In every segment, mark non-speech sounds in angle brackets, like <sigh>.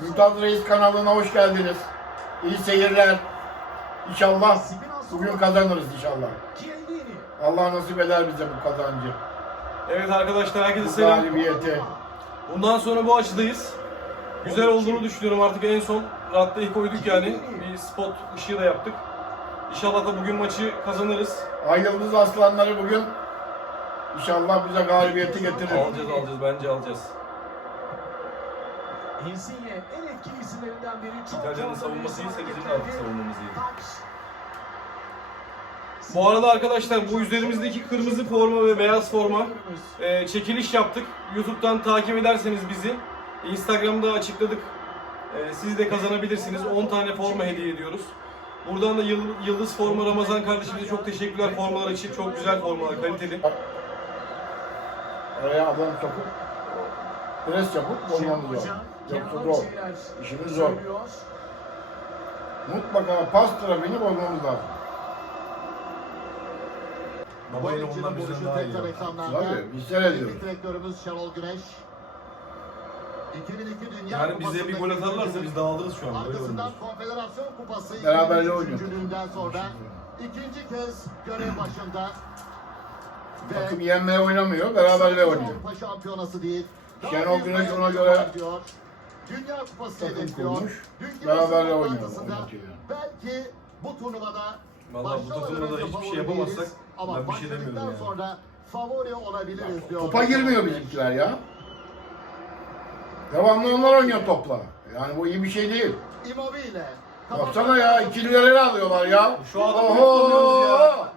Mümtaz Reis kanalına hoş geldiniz. İyi seyirler. İnşallah bugün kazanırız inşallah. Allah nasip eder bize bu kazancı. Evet arkadaşlar herkese Bu selam. galibiyeti. Bundan sonra bu açıdayız. Güzel olduğunu düşünüyorum artık en son raddayı koyduk yani. Bir spot ışığı da yaptık. İnşallah da bugün maçı kazanırız. Ay Yıldız Aslanları bugün inşallah bize galibiyeti getirir. Alacağız alacağız bence alacağız. Insigne en etkili isimlerinden biri. Çok İtalya'nın savunması bir iyiyse bizim de hareket artık verdi. savunmamız iyi. Bu arada arkadaşlar bu üzerimizdeki kırmızı forma ve beyaz forma e, çekiliş yaptık. YouTube'dan takip ederseniz bizi Instagram'da açıkladık. E, siz de kazanabilirsiniz. 10 tane forma hediye ediyoruz. Buradan da Yıl- Yıldız Forma Ramazan kardeşimize çok teşekkürler formalar için. Çok güzel formalar, kaliteli. Oraya adam sokup pres yapıp lazım. Kenan Yoksa zor. İşimiz zor. Mutlaka pas trafiğini bozmamız lazım. Baba yine Boyacı'nın ondan bizden daha iyi. Tabii biz seyrediyoruz. Direktörümüz Şenol Güneş. 2002 Dünya Yani bize bir gol atarlarsa biz dağılırız şu an. Arkasından. Konfederasyon Kupası Beraberle 23. oynuyor. sonra ikinci kez görev başında. Takım yenmeye oynamıyor, beraberle oynuyor. Avrupa Şampiyonası değil. Şenol Güneş ona göre. Dünya Kupası takım hedefliyor. kurmuş, Dünya beraberle Kupası oynuyor. Belki bu turnuvada Vallahi bu takımda da başlamadan hiçbir şey yapamazsak ben bir şey demiyorum yani. sonra favori olabiliriz diyor. Topa girmiyor bizimkiler ya. Devamlı onlar oynuyor topla. Yani bu iyi bir şey değil. Immobile. Baksana ya ikilileri alıyorlar ya. Şu adamı ya.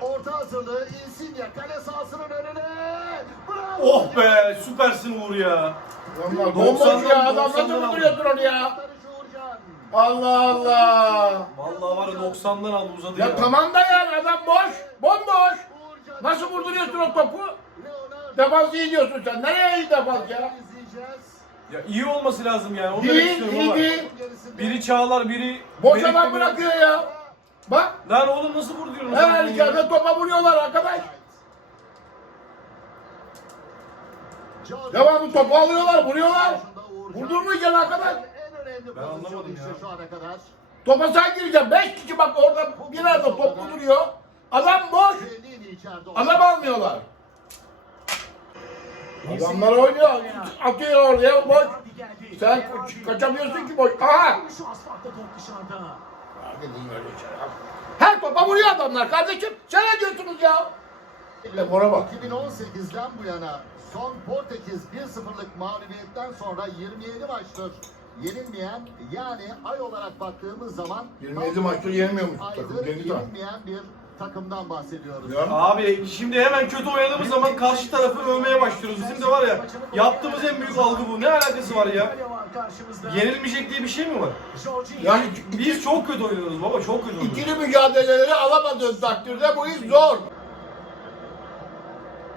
Orta hazırlığı Insigne kale sahasının önüne. Oh be süpersin Uğur ya. 90'dan bomboş ya. Adam nasıl 90'dan vuruyorsun onu ya? Allah Allah. Vallahi var ya 90'dan aldı uzadı ya. Ya tamam da yani adam boş. Bomboş. Nasıl vurduruyorsun o topu? Defans iyi diyorsun sen. Nereye iyi defans ya? Ya iyi olması lazım yani. Onu demek Değil, istiyorum iyi ama. değil. Gerisinde- Biri Çağlar, biri... Boş adam bırakıyor ya. Bak. Lan oğlum nasıl vurduruyorsun? Her yerde topa vuruyorlar arkadaş. Devamlı topu alıyorlar, vuruyorlar. Uğurcan. Vurdurmayacaksın arkadaş. En önemli Ben anlamadım ya. Şu ana kadar. Topa sen gireceksin. Beş kişi bak orada bir arada top duruyor. Adam boş. Adam almıyorlar. Adamlar oynuyor. Atıyor oraya boş. Sen kaçamıyorsun ki boş. Aha. Her topa vuruyor adamlar kardeşim. Sen ne diyorsunuz ya? Bora bak. 2018'den bu yana son Portekiz 1-0'lık mağlubiyetten sonra 27 maçtır yenilmeyen yani ay olarak baktığımız zaman 27 maçtır aydır takım, Han. yenilmeyen bir takımdan bahsediyoruz. Ya. Abi şimdi hemen kötü oynadığımız zaman karşı tarafı övmeye başlıyoruz. Bizim de var ya yaptığımız en büyük algı bu. Ne alakası var ya? Yenilmeyecek diye bir şey mi var? Yani Biz çok kötü oynuyoruz baba çok kötü oynuyoruz. ikili mücadeleleri alamadığın takdirde bu iş zor.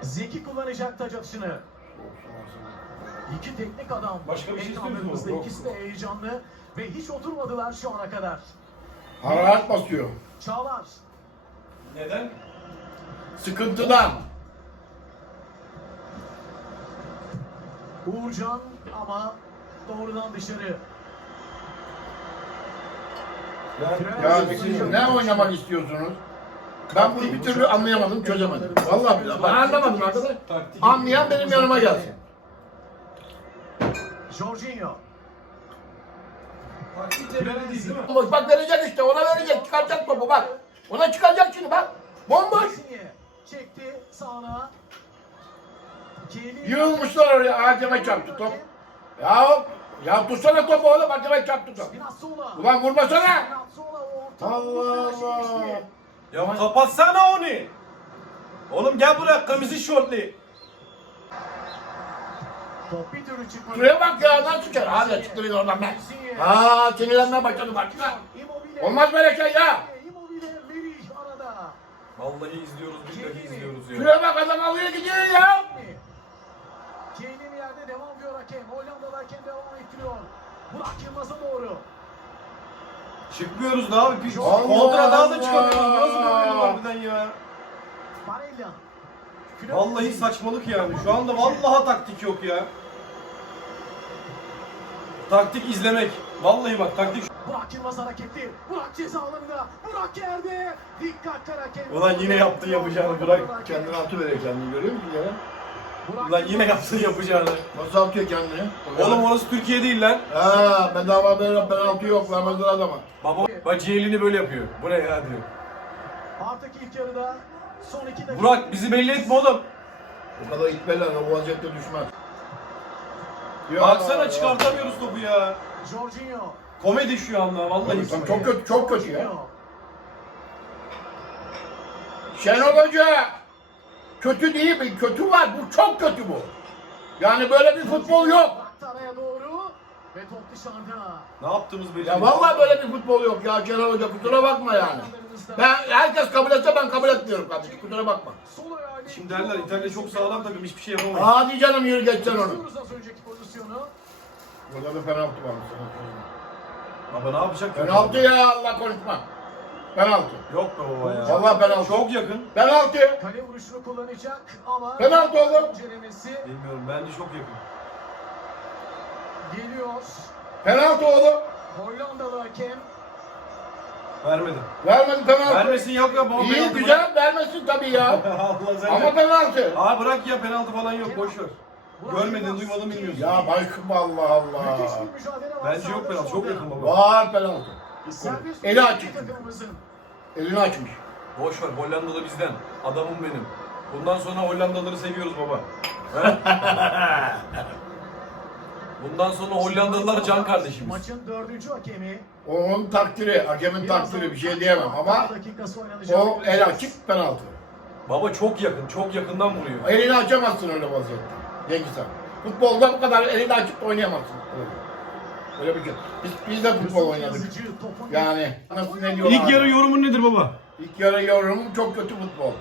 Zeki kullanacak taç atışını. İki teknik adam. Başka bir şey istiyor musun? Ekranlarımızda Yok. ikisi de heyecanlı ve hiç oturmadılar şu ana kadar. Hararet basıyor. Çağlar. Neden? Sıkıntıdan. Uğurcan ama doğrudan dışarı. Ya siz ne oynamak istiyorsunuz? Ben bunu bir türlü anlayamadım, çözemedim. Vallahi billahi ben anlamadım arkadaş. Anlayan benim yanıma gelsin. Jorginho. Bomboş bak verecek işte ona verecek çıkaracak topu bak. Ona çıkacak şimdi bak. Bomboş. Çekti sağına. Yığılmışlar oraya aceme çarptı top. Ya ya tutsana topu oğlum aceme çarptı top. Ulan vurmasana. Allah Allah. Ya kapatsana onu. Oğlum gel buraya kırmızı şortlu. Şuraya bak ya nasıl çıkar? Hadi çıktırın oradan ben. Aa sinirlenmeye başladım artık. ha. Olmaz böyle şey ya. Arada. Vallahi izliyoruz billahi izliyoruz ya. Şuraya bak adam alıyor gidiyor ya. Kane'in yerde devam diyor hakem. Hollanda'da hakem devam ettiriyor. Burak Yılmaz'a doğru. Çıkmıyoruz da abi. Biz Allah kontra daha da çıkamıyoruz. Nasıl bir oyun harbiden ya? Barella. Vallahi saçmalık yani. Şu anda vallahi taktik yok ya. Taktik izlemek. Vallahi bak taktik. Burak Yılmaz hareketli. Burak ceza alanında. Burak yerde. Dikkat hakem. Ulan yine yaptın yapacağını bırak. Kendini atı veriyor kendini görüyor musun ya? Ulan yine yaptın yapacağını. Nasıl atıyor kendini? Oğlum orası Türkiye değil lan. Ha bedava böyle penaltı yok vermezler adama. Baba bak ciğerini böyle yapıyor. Bu ne ya diyor. Artık ilk yarıda son iki dakika. Burak bizi belli etme oğlum. O kadar itmeler o vaziyette düşmez. Ya, Baksana ya. çıkartamıyoruz topu ya. Jorginho. Komedi şu anda vallahi. Çok- Çok kötü, çok kötü ya. Şenol Hoca kötü değil mi? Kötü var. Bu çok kötü bu. Yani böyle bir futbol yok. Bıraktı araya doğru. Ve top dışarıda. Ne yaptığımız belli. Ya vallahi böyle bir futbol yok ya Şenol Hoca kusura bakma yani. Ben herkes kabul etse ben kabul etmiyorum kardeşim kusura bakma. Sol ayağıyla Şimdi derler İtalya çok sağlam takım hiçbir şey yapamayız. Hadi canım yürü onu. Az önceki pozisyonu. Burada bir penaltı var. Baba ne yapacak? Penaltı ya Allah konuşma. Penaltı. Yok be baba ya. Vallahi penaltı. Çok yakın. Penaltı. Kale vuruşunu kullanacak ama Penaltı oğlum. incelemesi Bilmiyorum bence çok yakın. geliyor. Penaltı oğlum. Hollandalı hakem Vermedi. Vermedi penaltı. Vermesin yok ya baba. İyi penaltı güzel vermesin tabii ya. <laughs> Allah sen Ama de. penaltı. Aa bırak ya penaltı falan yok boş ver. Görmedin duymadın bilmiyorsun. Ya başım Allah Allah. Mücadele var. Bence yok penaltı çok anda. yakın baba. Var penaltı. Eli açık. Elini açmış. Boş ver Hollandalı bizden. Adamım benim. Bundan sonra Hollandalıları seviyoruz baba. He? <laughs> Bundan sonra Hollandalılar can kardeşimiz. Maçın dördüncü hakemi. Onun takdiri, hakemin takdiri bir şey diyemem ama o el açık penaltı. Baba çok yakın, çok yakından vuruyor. Elini açamazsın öyle vaziyette. Cengiz Han. Futbolda bu kadar elini açıp da oynayamazsın. Öyle. Öyle bir şey. Biz, biz de futbol oynadık. Yani nasıl ne diyorlar? İlk yarı yorumun nedir baba? İlk yarı yorumum çok kötü futbol.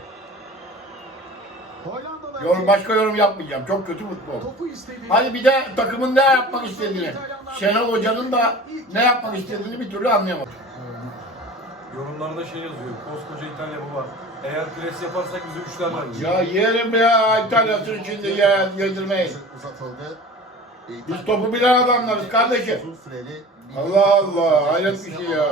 Yorum, başka yorum yapmayacağım. Çok kötü futbol. Topu istedi. Hadi bir de takımın ne yapmak istediğini, Şenol Hoca'nın da ne yapmak istediğini bir türlü anlayamadım. Yorumlarda şey yazıyor. Koskoca İtalya baba. Eğer pres yaparsak bizi üçlerler. Ya yerim ya İtalya'sın içinde ya yedirmeyin. Uzatıldı. Biz topu bilen adamlarız kardeşim. Allah Allah, hayret bir şey ya.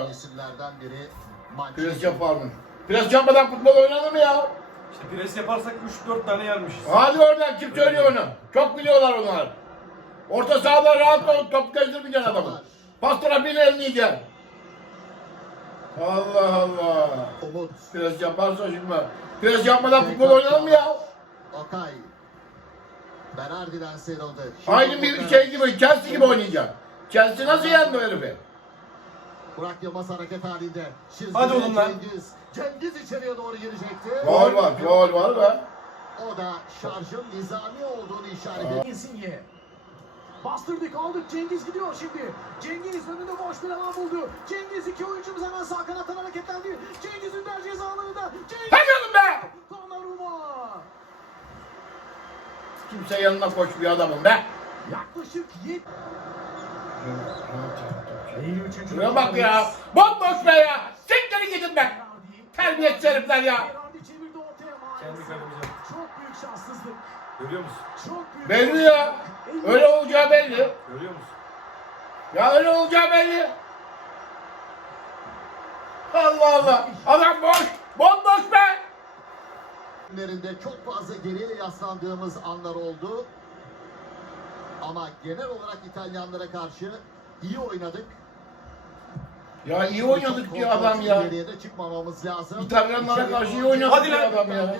Pres yapar mı? Pres yapmadan futbol oynanır mı ya? İşte pres yaparsak 3-4 tane yermişiz. Hadi oradan kim söylüyor onu? Çok biliyorlar onlar. Orta sahada rahat ol, top gezdirmeyeceksin adamı. Pas trafiğini elini yiyeceksin. Allah Allah. Pres yaparsa şimdi. Pres yapmadan futbol oynanır mı ya? Okay. Berardi'den sıyrıldı. Şimdi Aynı bir şey gibi, Chelsea gibi oynayacaksın. Chelsea nasıl yendi o herifi? Burak Yılmaz hareket halinde. Şimdi Hadi oğlum lan. Cengiz. Cengiz içeriye doğru girecekti. Gol var, gol var ve O da şarjın nizami olduğunu işaret ediyor. Insigne. Bastırdık aldık Cengiz gidiyor şimdi. Cengiz önünde boş bir alan buldu. Cengiz iki oyuncumuz hemen sağ kanattan hareketlendi. Cengiz Ünder ceza alanında. Cengiz. Hadi oğlum be! Kimse yanına koşmuyor adamın be. Yaklaşık 7. 53. Şuraya bak ya. Bomboş be ya. Siktirin gidin be. Terbiyesiz herifler ya. Kendi kalemize. Çok büyük şanssızlık. Görüyor musun? Çok büyük Belli ya. Öyle olacağı belli. Görüyor musun? Ya öyle olacağı belli. Allah Allah. Adam boş. Bomboş be. Günlerinde çok fazla geriye yaslandığımız anlar oldu. Ama genel olarak İtalyanlara karşı iyi oynadık. Ya iyi oynadık diyor adam ya. Geriye de çıkmamamız lazım. İtalyanlara karşı iyi oynadık Hadi diyor adam ya.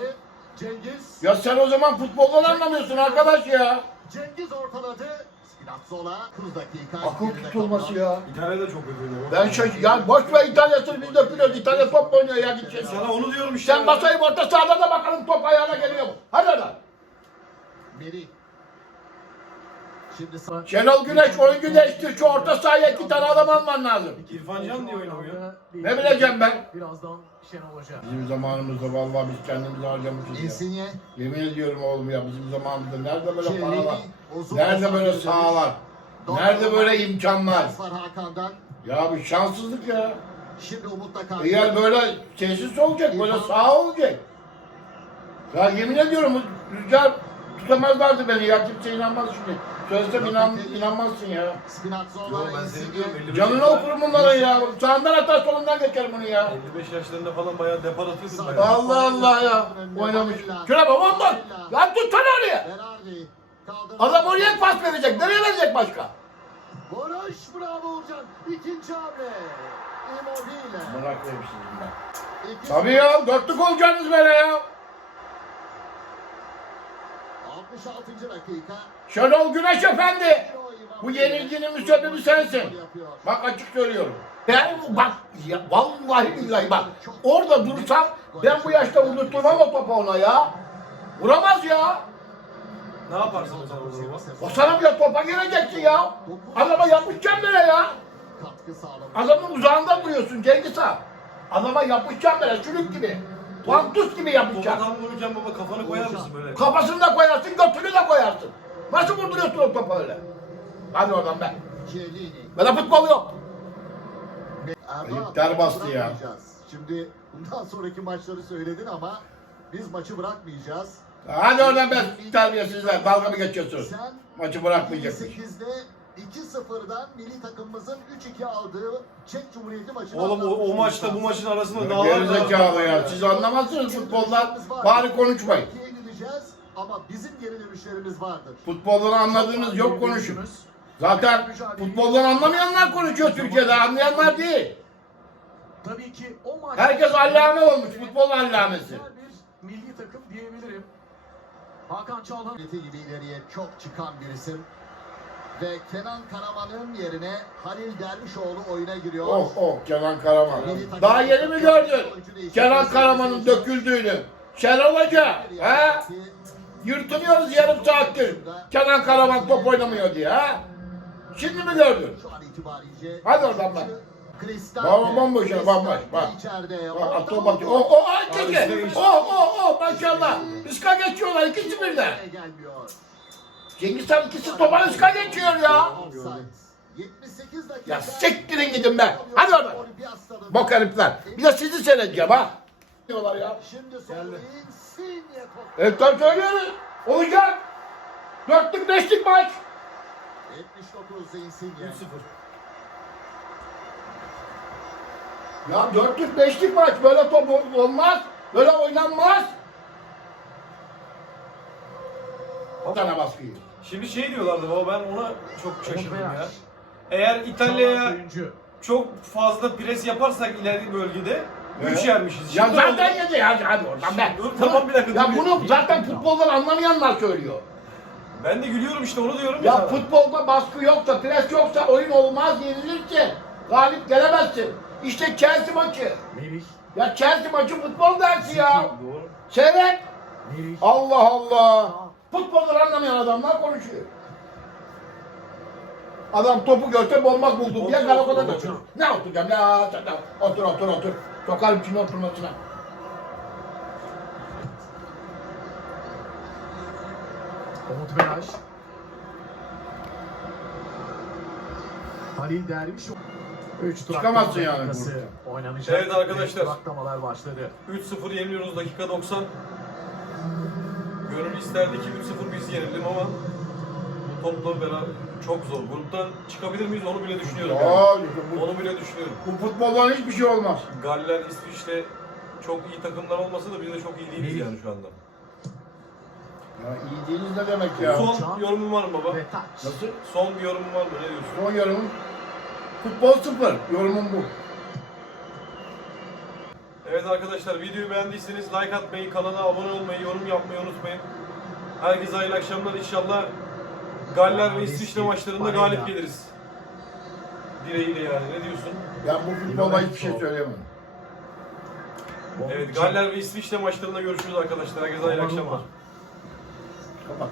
Cengiz. Ya sen o zaman futboldan anlamıyorsun arkadaş ya. Cengiz ortaladı. Spinazzola 9 dakika. Akıl tutulması ya. İtalya da çok kötü. Ben şaş ya boş ver İtalya'sını biz de biliyoruz. İtalya top oynuyor ya gidecek. Sana onu diyorum işte. Sen basayım orta sahada da bakalım top ayağına geliyor mu? Hadi lan. Merih. Şimdi sağ. Şenol Güneş oyuncu değiştir şu orta sahaya iki tane adam alman lazım. İrfan Can diye oynamıyor. Ne bileceğim ben? Birazdan Şenol Hoca. Bizim zamanımızda vallahi biz kendimizi harcamışız ya. Insigne. Yemin ediyorum oğlum ya bizim zamanımızda nerede böyle Kellini, paralar? uzun Nerede böyle sahalar? Nerede böyle imkanlar? Ya bir şanssızlık ya. Şimdi Umut'la karşı. Eğer böyle tesis olacak, böyle saha olacak. Ya yemin ediyorum rüzgar Tutamazlardı beni ya. Kimse inanmaz şimdi. Söylesem inan, inanmazsın ya. Yo, Spinazzola, ben seni Insigne. diyorum 55 Canını okurum bunların ya. Sağından atar solundan geçer bunu ya. 55 yaşlarında falan bayağı depar atıyordum ben. Allah Allah ya. Oynamış. Şuna bak bomboş. Lan tutsana oraya. Berardi. Kaldırdı. Adam oraya pas verecek. Nereye verecek başka? Barış bravo Uğurcan. İkinci hamle. Immobile. Bırak demişsiniz ben. İki- Tabii ya. Dörtlük olacaksınız böyle ya. 66. dakika. Şenol Güneş Efendi. Bu yenilginin müsebbibi sensin. Bak açık söylüyorum. Ben bak ya, vallahi billahi bak orada dursam ben bu yaşta vurdurtmam o topu ona ya. Vuramaz ya. Ne yaparsın o zaman? O sana bile topa gireceksin ya. Adama yapışacaksın böyle ya. Adamın uzağında duruyorsun Cengiz Han. Adama yapışacaksın böyle çürük gibi. Pantus gibi yapacaksın. tam vururken baba kafanı koyar mısın böyle? Kafasını da koyarsın, götünü de koyarsın. Nasıl vurduruyorsun o topu öyle? Hadi oradan be. Chiellini. Böyle futbol yok. Ter bastı ya. bırakmayacağız. Şimdi bundan sonraki maçları söyledin ama biz maçı bırakmayacağız. Hadi oradan be terbiyesizler. Dalga mı geçiyorsun? Sen Maçı bırakmayacakmış. 8'de 2-0'dan milli takımımızın 3-2 aldığı Çek Cumhuriyeti maçını Oğlum o, o maçta bu maçın arasında dağlar Gerizekalı ya. Siz anlamazsınız futboldan. Bari konuşmayın. Gideceğiz ama bizim geri dönüşlerimiz vardır. Futboldan anladığınız yok konuşun. Zaten futboldan anlamayanlar konuşuyor Türkiye'de. Anlayanlar değil. Tabii ki o maç... Herkes allame olmuş. Futbol allamesi. Bir milli takım diyebilirim. Hakan Çalhan Cumhuriyeti gibi ileriye çok çıkan bir isim. Ve Kenan Karaman'ın yerine Halil Dervişoğlu oyuna giriyor. Oh oh Kenan Karaman. Daha yeni mi gördün? Kenan Karaman'ın döküldüğünü. Şenol Hoca. He? Yırtınıyoruz yarım saattir. Kenan Karaman top oynamıyor diye. Ha? Şimdi mi gördün? Hadi oradan bak. Kristal Baba bomboş ya, bomboş, bak. Bak, Atıyor batıyor. Oh oh ay çeke. Oh oh oh maşallah. Iska geçiyorlar ikisi birden. Cengiz Han ikisi topa ıska geçiyor ya. Offside. 78 dakika. Ya siktirin gidin be. Hadi oradan. Bok herifler. Bir de sizi seyredeceğim ha. Diyorlar ya. Evet tabii söylüyoruz. Olacak. Dörtlük beşlik maç. 79'da Insigne. 3-0. Ya dörtlük beşlik maç. Böyle top ol- olmaz. Böyle oynanmaz. Sana baskıyı. Şimdi şey diyorlardı baba ben ona çok şaşırdım ya. Eğer İtalya'ya çok fazla pres yaparsak ileri bölgede 3 Evet. yermişiz. Ya Şimdi zaten oldu. yedi. Hadi, hadi oradan be. Dur, tamam, bir dakika, Ya dur. bunu zaten futboldan anlamayanlar söylüyor. Ben de gülüyorum işte onu diyorum Ya sana. futbolda baskı yoksa, pres yoksa oyun olmaz, yenilirsin. Galip gelemezsin. İşte Chelsea maçı. Melih. Ya Chelsea maçı futbol dersi ya. Doğru. Seyret. Allah Allah. Futboldan anlamayan adamlar konuşuyor. Adam topu görse bomba buldum diye karakola otur. Ne oturacağım ya? sen de Otur otur otur. Sokarım içine oturmasına. Umut Meraş. Halil Derviş. 3 Çıkamazsın yani oynanacak. Evet arkadaşlar. Duraklamalar başladı. 3-0 yeniliyoruz dakika 90. Gönül isterdi ki 3-0 biz yenelim ama bu topla beraber çok zor. Gruptan çıkabilir miyiz onu bile düşünüyorum. Ya, yani. bu, Onu bile düşünüyorum. bu futboldan hiçbir şey olmaz. Galler, İsviçre çok iyi takımlar olmasa da biz de çok iyi değiliz yani şu anda. Ya iyi değiliz ne demek ya? Son yorumun var mı baba? Nasıl? Son bir yorumun var mı? Ne diyorsun? Son yorumum. Futbol sıfır. Yorumum bu. Evet arkadaşlar videoyu beğendiyseniz like atmayı, kanala abone olmayı, yorum yapmayı unutmayın. Herkese hayırlı akşamlar. İnşallah Galler ve İsviçre maçlarında galip geliriz. Dileğiyle yani. Ne diyorsun? Ya bu futbolda hiçbir şey söyleyemem. Evet Galler ve İsviçre maçlarında görüşürüz arkadaşlar. Herkese hayırlı akşamlar. Kapat.